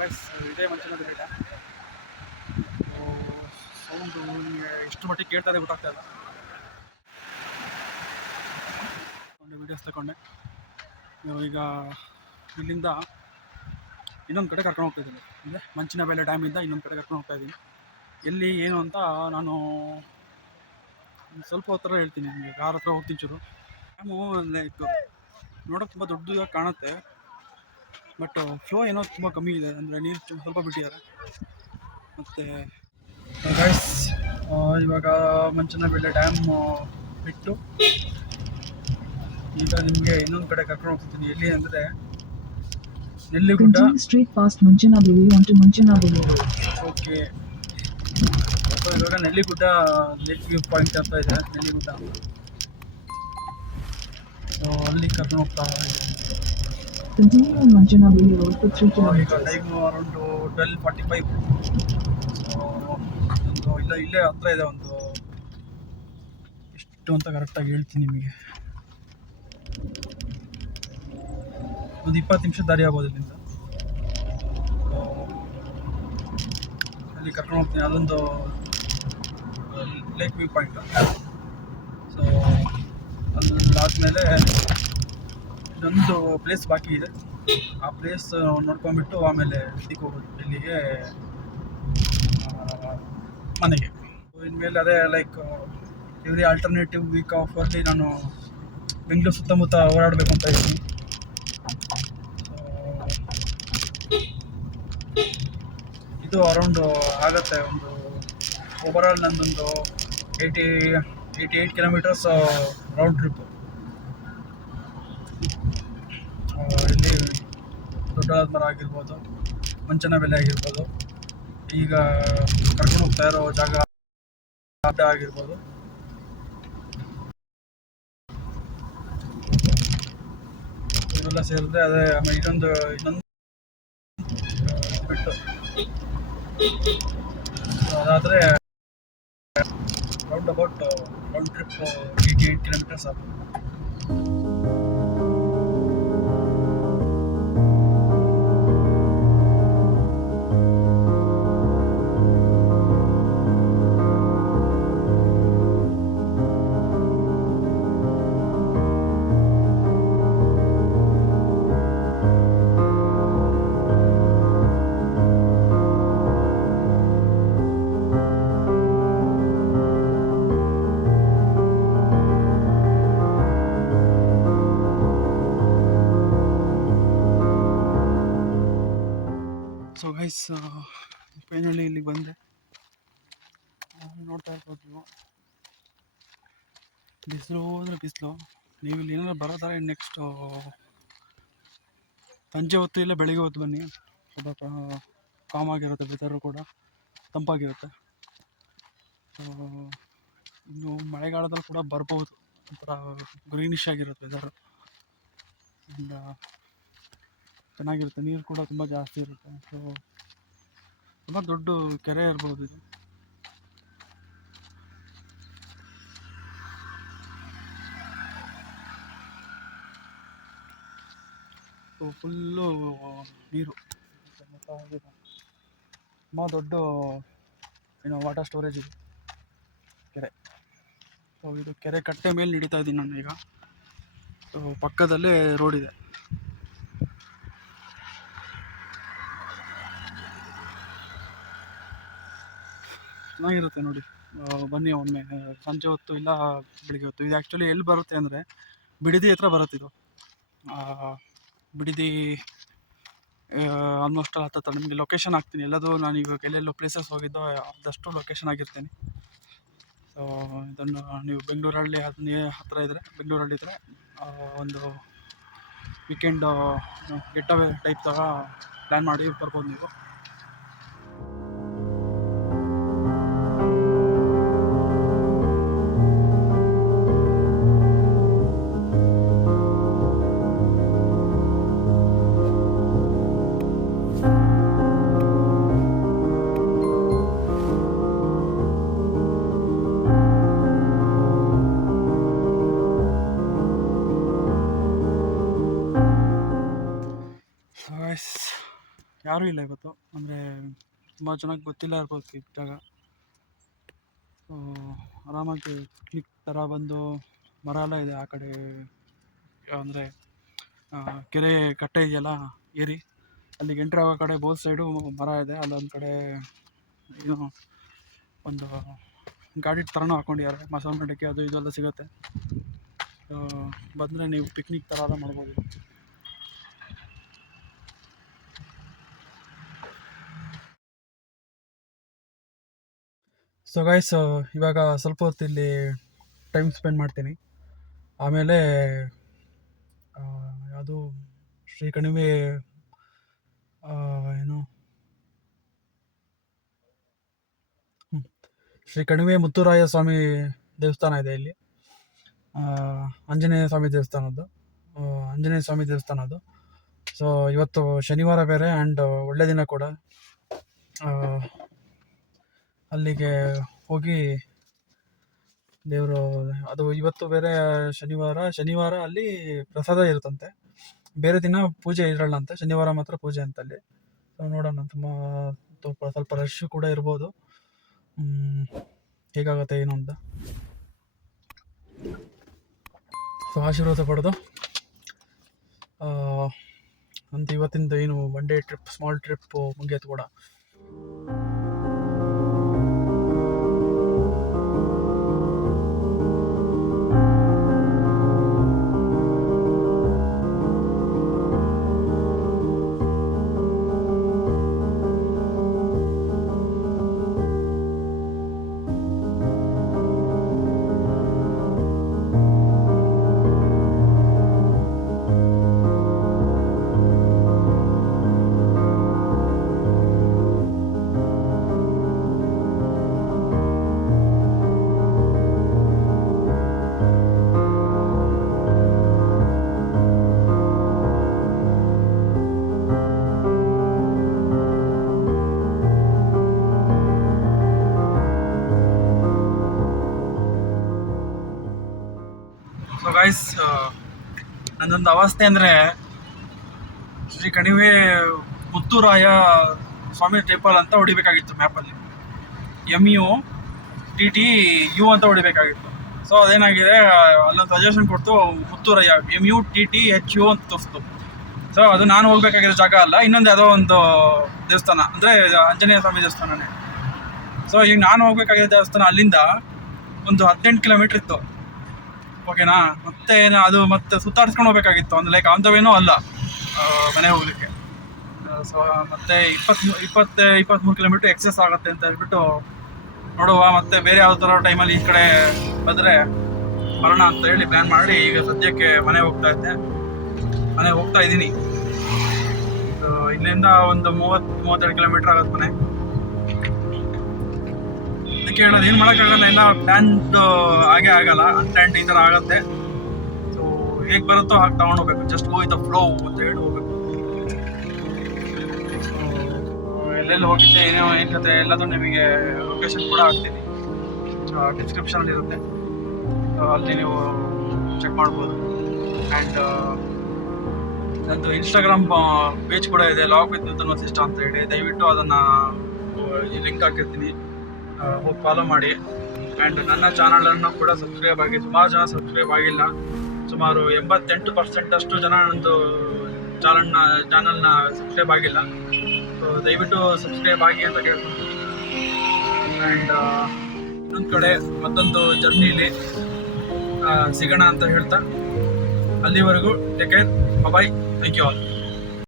Guys ಇದೇ ಮಂಚನದ rate sound ನಿಮಗೆ ಎಷ್ಟು ಮಟ್ಟಿಗೆ ಕೇಳ್ತಾರೆ ಗೊತ್ತಾಗ್ತಾ ಇಲ್ಲ. ವೀಡಿಯೋಸ್ ತಗೊಂಡೆ ಈಗ ಇಲ್ಲಿಂದ ಇನ್ನೊಂದು ಕಡೆ ಕರ್ಕೊಂಡು ಹೋಗ್ತಾ ಇದ್ದೀನಿ. ಅಂದರೆ ಮಂಚಿನಬೆಲೆ ಡ್ಯಾಮಿಂದ ಇನ್ನೊಂದು ಕಡೆ ಕರ್ಕೊಂಡು ಹೋಗ್ತಾ ಇದ್ದೀನಿ. ಎಲ್ಲಿ ಏನು ಅಂತ ನಾನು ಸ್ವಲ್ಪ ಹೊತ್ತರ ಹೇಳ್ತೀನಿ ನಿಮಗೆ. ಕಾರ್ ಹತ್ರ ಹೋಗ್ತೀನಿ ಚೂರು. ಡ್ಯಾಮು ಲೈಕ್ ನೋಡೋಕೆ ತುಂಬ ದೊಡ್ಡದಾಗಿ ಕಾಣುತ್ತೆ, ಬಟ್ ಫ್ಲೋ ಏನೋ ತುಂಬ ಕಮ್ಮಿ ಇದೆ. ಅಂದರೆ ನೀರು ಸ್ವಲ್ಪ ಬಿಟ್ಟಿದ್ದಾರೆ. ಮತ್ತು ಗೈಸ್ ಇವಾಗ ಮಂಚನಬೆಲೆ ಡ್ಯಾಮ್ ಬಿಟ್ಟು ಈಗ ನಿಮಗೆ ಇನ್ನೊಂದು ಕಡೆ ಕರ್ಕೊಂಡು ಹೋಗ್ತಿದ್ದೀನಿ. ಎಲ್ಲಿ ಅಂದರೆ ನೆಲ್ಲಿಗುಡ್ಡ. ಓಕೆ, ಇವಾಗ ನೆಲ್ಲಿಗುಡ್ಡ ಲೇಕ್ ವ್ಯೂ ಪಾಯಿಂಟ್ ಅಂತ ಇದೆ, ನೆಲ್ಲಿಗುಡ್ಡ. ಸೊ ಅಲ್ಲಿ ಕರ್ಕೊಂಡು ಹೋಗ್ತಾ ಇದ್ದೀನಿ. ಈಗ ಟೈಮು ಅರೌಂಡು 12:45. ಸೊ ಇಲ್ಲೇ ಹತ್ರ ಇದೆ. ಎಷ್ಟು ಅಂತ ಕರೆಕ್ಟಾಗಿ ಹೇಳ್ತೀನಿ ನಿಮಗೆ. ಒಂದು 20 ನಿಮಿಷದ ದಾರಿ ಆಗ್ಬೋದು ಇಲ್ಲಿಂದ. ಅಲ್ಲಿ ಕರ್ಕೊಂಡು ಹೋಗ್ತೀನಿ. ಅದೊಂದು ಲೇಕ್ ವ್ಯೂ ಪಾಯಿಂಟ್. ಸೊ ಅದಾದಮೇಲೆ ಇನ್ನೊಂದು ಪ್ಲೇಸ್ ಬಾಕಿ ಇದೆ. ಆ ಪ್ಲೇಸ್ ನೋಡ್ಕೊಂಡ್ಬಿಟ್ಟು ಆಮೇಲೆ ಇದಕ್ಕೆ ಹೋಗೋದು, ಇಲ್ಲಿಗೆ ಮನೆಗೆ. ಇನ್ಮೇಲೆ ಅದೇ ಲೈಕ್ ಎವ್ರಿ ಆಲ್ಟರ್ನೇಟಿವ್ ವೀಕ್ ಆಫಲ್ಲಿ ನಾನು ಬೆಂಗಳೂರು ಸುತ್ತಮುತ್ತ ಓಡಾಡಬೇಕು ಅಂತ ಇದ್ದೀನಿ. ಇದು ಅರೌಂಡ್ ಆಗುತ್ತೆ ಒಂದು ಓವರಾಲ್ ನಂದೊಂದು 88 ಕಿಲೋಮೀಟರ್ಸ್ ರೌಂಡ್ ಟ್ರಿಪ್ಪು. ಇಲ್ಲಿ ದೊಡ್ಡದಾದ ಮರ ಆಗಿರ್ಬೋದು, ಮಂಚನಬೆಲೆ ಆಗಿರ್ಬೋದು, ಈಗ ಕರ್ಕೊಂಡು ಹೋಗ್ತಾ ಇರೋ ಜಾಗ ಆಗಿರ್ಬೋದು, ಇವೆಲ್ಲ ಸೇರಿದ್ರೆ ಅದೇ ಇನ್ನೊಂದು ಬಿಟ್ಟು ಅದಾದರೆ round about round trip 88 kilometres ಆಗ್ತದೆ. ಸೊ ಗೈಸ್ ಫೈನಲಿ ಇಲ್ಲಿಗೆ ಬಂದೆ. ನೋಡ್ತಾ ಇರ್ಬೋದು ನೀವು, ಬಿಸಿಲು ಅಂದರೆ ಬಿಸಿಲು. ನೀವು ಇಲ್ಲಿ ಏನಾದ್ರು ಬರೋದಾರೆ ನೆಕ್ಸ್ಟು ಸಂಜೆ ಹೊತ್ತು ಇಲ್ಲ ಬೆಳಿಗ್ಗೆ ಹೊತ್ತು ಬನ್ನಿ. ಸ್ವಲ್ಪ ಕಾಮ್ ಆಗಿರುತ್ತೆ, ವೆದರು ಕೂಡ ತಂಪಾಗಿರುತ್ತೆ. ಇನ್ನು ಮಳೆಗಾಲದಲ್ಲಿ ಕೂಡ ಬರ್ಬೋದು. ಒಂಥರ ಗ್ರೀನಿಶ್ ಆಗಿರುತ್ತೆ ವೆದರು. ಇಂದ ಚೆನ್ನಾಗಿರುತ್ತೆ. ನೀರು ಕೂಡ ತುಂಬ ಜಾಸ್ತಿ ಇರುತ್ತೆ. ಸೊ ತುಂಬ ದೊಡ್ಡ ಕೆರೆ ಇರ್ಬೋದು ಇದು. ಸೊ ಫುಲ್ಲು ನೀರು, ತುಂಬ ದೊಡ್ಡ ವಾಟರ್ ಸ್ಟೋರೇಜ್ ಇದೆ ಕೆರೆ. ಸೊ ಇದು ಕೆರೆ ಕಟ್ಟೆ ಮೇಲೆ ನಡೀತಾ ಇದ್ದೀನಿ ನಾನು ಈಗ. ಸೊ ಪಕ್ಕದಲ್ಲೇ ರೋಡ್ ಇದೆ. ಚೆನ್ನಾಗಿರುತ್ತೆ ನೋಡಿ. ಬನ್ನಿ ಒಮ್ಮೆ ಸಂಜೆ ಹೊತ್ತು ಇಲ್ಲ ಬೆಳಿಗ್ಗೆ ಹೊತ್ತು. ಇದು ಆ್ಯಕ್ಚುಲಿ ಎಲ್ಲಿ ಬರುತ್ತೆ ಅಂದರೆ ಬಿಡದಿ ಹತ್ರ ಬರುತ್ತೆ ಇದು. ಬಿಡದಿ ಆಲ್ಮೋಸ್ಟ್ ಹತ್ತತ್ರ ನಿಮಗೆ ಲೊಕೇಶನ್ ಹಾಕ್ತೀನಿ. ಎಲ್ಲದು ನಾನು ಇವಾಗ ಎಲ್ಲೆಲ್ಲೋ ಪ್ಲೇಸಸ್ ಹೋಗಿದ್ದೋ ಆದಷ್ಟು ಲೊಕೇಶನ್ ಆಗಿರ್ತೀನಿ. ಸೊ ಇದನ್ನು ನೀವು ಬೆಂಗಳೂರಲ್ಲಿ ಅದನ್ನೇ ಹತ್ತಿರ ಇದ್ದರೆ, ಬೆಂಗಳೂರಲ್ಲಿದ್ದರೆ ಒಂದು ವೀಕೆಂಡ್ ಗೆಟ್ ಅವೇ ಟೈಪ್ ಥರ ಪ್ಲ್ಯಾನ್ ಮಾಡಿ ಬರ್ಬೋದು ನೀವು. ಯಾರೂ ಇಲ್ಲ ಇವತ್ತು. ಅಂದರೆ ತುಂಬ ಚೆನ್ನಾಗಿ ಗೊತ್ತಿಲ್ಲ ಇರ್ಬೋದು ಈ ಜಾಗ. ಸೊ ಆರಾಮಾಗಿ ಪಿಕ್ನಿಕ್ ಥರ ಬಂದು ಮರ ಎಲ್ಲ ಇದೆ ಆ ಕಡೆ, ಅಂದರೆ ಕೆರೆ ಕಟ್ಟೆ ಇದೆಯಲ್ಲ ಏರಿ, ಅಲ್ಲಿಗೆ ಎಂಟ್ರಿ ಆಗೋ ಕಡೆ ಬೋತ್ ಸೈಡು ಮರ ಇದೆ. ಅಲ್ಲೊಂದು ಕಡೆ ಏನೋ ಒಂದು ಗಾಡಿ ಥರನೂ ಹಾಕೊಂಡಿದ್ದಾರೆ, ಮಸಾಲೆ ಮಂಡಕ್ಕಿ ಅದು ಇದೆಲ್ಲ ಸಿಗುತ್ತೆ. ಬಂದರೆ ನೀವು ಪಿಕ್ನಿಕ್ ಥರ ಎಲ್ಲ ಮಾಡ್ಬೋದು. ಸೊ ಗೈಸ್, ಇವಾಗ ಸ್ವಲ್ಪ ಹೊತ್ತು ಇಲ್ಲಿ ಟೈಮ್ ಸ್ಪೆಂಡ್ ಮಾಡ್ತೀನಿ. ಆಮೇಲೆ ಯಾವುದು ಶ್ರೀ ಕಣಿವೆ ಏನು ಶ್ರೀ ಕಣಿವೆ ಮುತ್ತುರಾಯ ಸ್ವಾಮಿ ದೇವಸ್ಥಾನ ಇದೆ ಇಲ್ಲಿ. ಆಂಜನೇಯ ಸ್ವಾಮಿ ದೇವಸ್ಥಾನ ಅದು. ಸೊ ಇವತ್ತು ಶನಿವಾರ ಬೇರೆ ಆ್ಯಂಡ್ ಒಳ್ಳೆ ದಿನ ಕೂಡ. ಅಲ್ಲಿಗೆ ಹೋಗಿ ದೇವರು, ಅದು ಇವತ್ತು ಬೇರೆ ಶನಿವಾರ ಅಲ್ಲಿ ಪ್ರಸಾದ ಇರುತ್ತಂತೆ. ಬೇರೆ ದಿನ ಪೂಜೆ ಇರಲ್ಲ ಅಂತ, ಶನಿವಾರ ಮಾತ್ರ ಪೂಜೆ ಅಂತ ಅಲ್ಲಿ. ಸೊ ನೋಡೋಣ, ಸ್ವಲ್ಪ ರಶ್ ಕೂಡ ಇರ್ಬೋದು. ಹೇಗಾಗುತ್ತೆ ಏನು ಅಂತ. ಸೊ ಆಶೀರ್ವಾದ ಪಡೆದು ಅಂತ ಇವತ್ತಿಂದ ಏನು one day trip, small trip ಮುಗಿಯತ್ತು ಕೂಡ. ಸೊ ಗೈಸ್, ನನ್ನೊಂದು ಅವಸ್ಥೆ ಅಂದರೆ, ಶ್ರೀ ಕಣಿವೆ ಮುತ್ತುರಾಯ ಸ್ವಾಮಿ ಟೆಂಪಲ್ ಅಂತ ಹೊಡಿಬೇಕಾಗಿತ್ತು ಮ್ಯಾಪಲ್ಲಿ. MUTTU ಅಂತ ಹೊಡಿಬೇಕಾಗಿತ್ತು. ಸೊ ಅದೇನಾಗಿದೆ, ಅಲ್ಲೊಂದು ಸಜೆಷನ್ ಕೊಡ್ತು, ಮುತ್ತುರಾಯ MUTTHU ಅಂತ ತೋರಿಸ್ತು. ಸೊ ಅದು ನಾನು ಹೋಗ್ಬೇಕಾಗಿರೋ ಜಾಗ ಅಲ್ಲ, ಇನ್ನೊಂದು ಯಾವುದೋ ಒಂದು ದೇವಸ್ಥಾನ, ಅಂದರೆ ಆಂಜನೇಯ ಸ್ವಾಮಿ ದೇವಸ್ಥಾನನೇ. ಸೊ ಈಗ ನಾನು ಹೋಗ್ಬೇಕಾಗಿರೋ ದೇವಸ್ಥಾನ ಅಲ್ಲಿಂದ ಒಂದು 18 ಕಿಲೋಮೀಟ್ರ್ ಇತ್ತು. ಓಕೆನಾ? ಮತ್ತೆ ಅದು ಮತ್ತೆ ಸುತ್ತಾಡಿಸ್ಕೊಂಡು ಹೋಗ್ಬೇಕಾಗಿತ್ತು, ಒಂದು ಲೈಕ್ ಅಂತವೇನೂ ಅಲ್ಲ ಮನೆ ಹೋಗ್ಲಿಕ್ಕೆ. ಸೊ ಮತ್ತೆ 23 ಕಿಲೋಮೀಟ್ರ್ ಎಕ್ಸೆಸ್ ಆಗುತ್ತೆ ಅಂತ ಹೇಳ್ಬಿಟ್ಟು ನೋಡುವ, ಮತ್ತೆ ಬೇರೆ ಯಾವ ಥರ ಟೈಮಲ್ಲಿ ಈ ಕಡೆ ಬಂದರೆ ಬರೋಣ ಅಂತ ಹೇಳಿ ಪ್ಲ್ಯಾನ್ ಮಾಡಿ ಈಗ ಸದ್ಯಕ್ಕೆ ಮನೆ ಹೋಗ್ತಾ ಇದ್ದೀನಿ. ಸೊ ಇಲ್ಲಿಂದ ಒಂದು 32 ಕಿಲೋಮೀಟ್ರ್ ಆಗುತ್ತೆ ಮನೆ. ಅದಕ್ಕೆ ಹೇಳೋದು, ಏನು ಮಾಡೋಕ್ಕಾಗಲ್ಲ, ಎಲ್ಲ ಪ್ಲ್ಯಾನ್ಡ್ ಆಗೇ ಆಗಲ್ಲ, ಅನ್ಪ್ಲ್ಯಾನ್ಡ್ ಈ ಥರ ಆಗುತ್ತೆ. ಸೊ ಹೇಗೆ ಬರುತ್ತೋ ಹಾಗೆ ತಗೊಂಡು ಹೋಗ್ಬೇಕು, just go with the flow ಅಂತ ಹೇಳಿ ಹೋಗ್ಬೇಕು. ಎಲ್ಲೆಲ್ಲಿ ಹೋಗಿದ್ದೆ, ಏನು ಕತೆ ಎಲ್ಲದೂ ನಿಮಗೆ ಲೊಕೇಶನ್ ಕೂಡ ಹಾಕ್ತೀನಿ, ಡಿಸ್ಕ್ರಿಪ್ಷನಲ್ಲಿ ಇರುತ್ತೆ, ಅಲ್ಲಿ ನೀವು ಚೆಕ್ ಮಾಡ್ಬೋದು. ಆ್ಯಂಡ್ ನಂದು ಇನ್ಸ್ಟಾಗ್ರಾಮ್ ಪೇಜ್ ಕೂಡ ಇದೆ, ಲಾಗ್ ವಿತ್ ನೂತನ್ ವಸಿಷ್ಠ ಅಂತ ಹೇಳಿ. ದಯವಿಟ್ಟು ಅದನ್ನು ಲಿಂಕ್ ಹಾಕಿರ್ತೀನಿ, ಹೋಗಿ ಫಾಲೋ ಮಾಡಿ. ಆ್ಯಂಡ್ ನನ್ನ ಚಾನಲನ್ನು ಕೂಡ ಸಬ್ಸ್ಕ್ರೈಬ್ ಆಗಿ, ಸುಮಾರು ಜನ ಸಬ್ಸ್ಕ್ರೈಬ್ ಆಗಿಲ್ಲ, ಸುಮಾರು 88% ಅಷ್ಟು ಜನ ನಂದು ಚಾನಲ್ನ ಸಬ್ಸ್ಕ್ರೈಬ್ ಆಗಿಲ್ಲ. ಸೊ ದಯವಿಟ್ಟು ಸಬ್ಸ್ಕ್ರೈಬ್ ಆಗಿ ಅಂತ ಕೇಳ್ತೀನಿ. ಆ್ಯಂಡ್ ಇನ್ನೊಂದು ಕಡೆ ಮತ್ತೊಂದು ಜರ್ನಿಲಿ ಸಿಗೋಣ ಅಂತ ಹೇಳ್ತಾ, ಅಲ್ಲಿವರೆಗೂ take care, bye, thank you all.